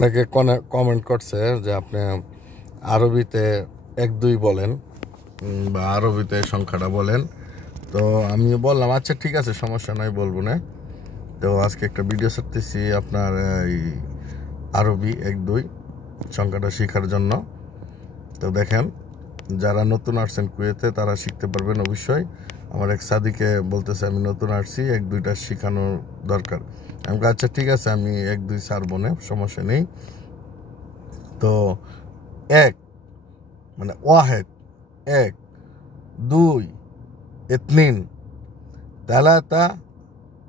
অনেকে কমেন্ট করছে যে আপনি আরবিতে 1-2 বলেন বা আরবিতে সংখ্যাটা বলেন। তো আমি বললাম আচ্ছা ঠিক আছে, সমস্যা নাই, বলবো না। তো আজকে একটা ভিডিও ছাড়তেছি আপনার এই আরবি 1-2 সংখ্যাটা শেখার জন্য। তো দেখেন, যারা নতুন আসছেন কুয়েতে তারা শিখতে পারবেন অবশ্যই। আমার এক সাদিকে বলতেছে আমি নতুন আসছি, 1-2টা শেখানো দরকার। আমি আচ্ছা ঠিক আছে, আমি 1-2 ছাড়বো না, সমস্যা নেই। তো এক মানে ওয়াহেদ, 1, 2, 2, 3,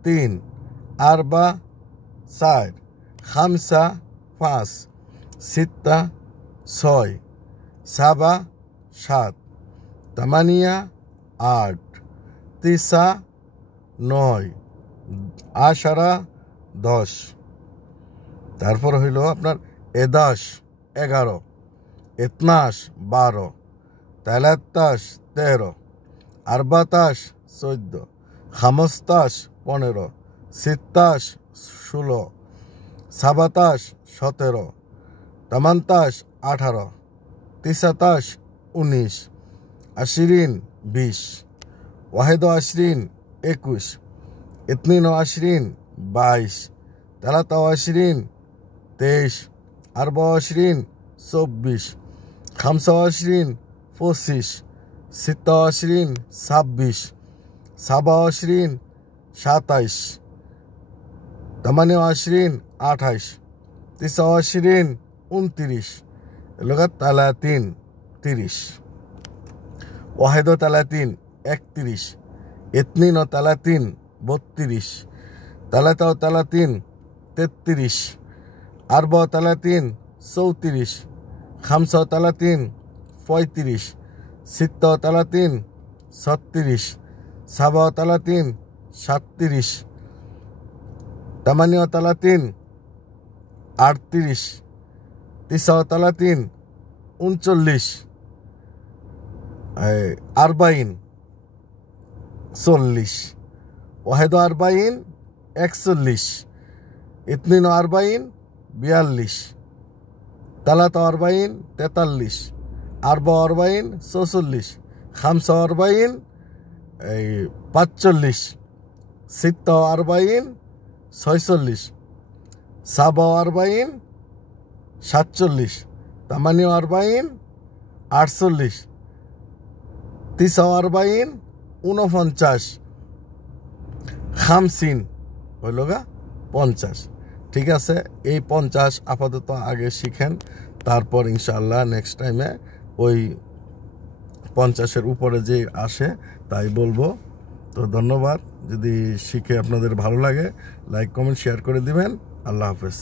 3, 4, 4, 5, 5, 6, 6, 7, 7, 8, 8, 9, 9, 10, 10। তারপর হইল আপনার 11, 11, 12, 12, 13, 13, 14, 14, 15, 15, 16, 16, 17, 17, 18, 18, 19, 19, 20, 20, 21, 21, 22, 22, 23, 23, 24, 24, 25, 25, 26, 26, 27, 27, 28, 28, 29, 29, এলাকা 30, 30, ওয়াহেদ 30, 31, 32, 32, 33, 33, 33, 34, 34, 35, 35, 36, 36, 37, 37, 38, 38, 39, 39, 40, 40, 41, 41, 42, 42, 43, 43, 44, 44, 45, 45, 46, 46, 47, 47, 48, 48, 49, 49, 50 হইল গা 50। ঠিক আছে, এই 50 আপাতত আগে শিখেন, তারপর ইনশাআল্লাহ নেক্সট টাইমে ওই 50-এর উপরে যে আসে তাই বলবো। তো ধন্যবাদ। যদি শিখে আপনাদের ভালো লাগে, লাইক কমেন্ট শেয়ার করে দিবেন। আল্লাহ হাফেজ।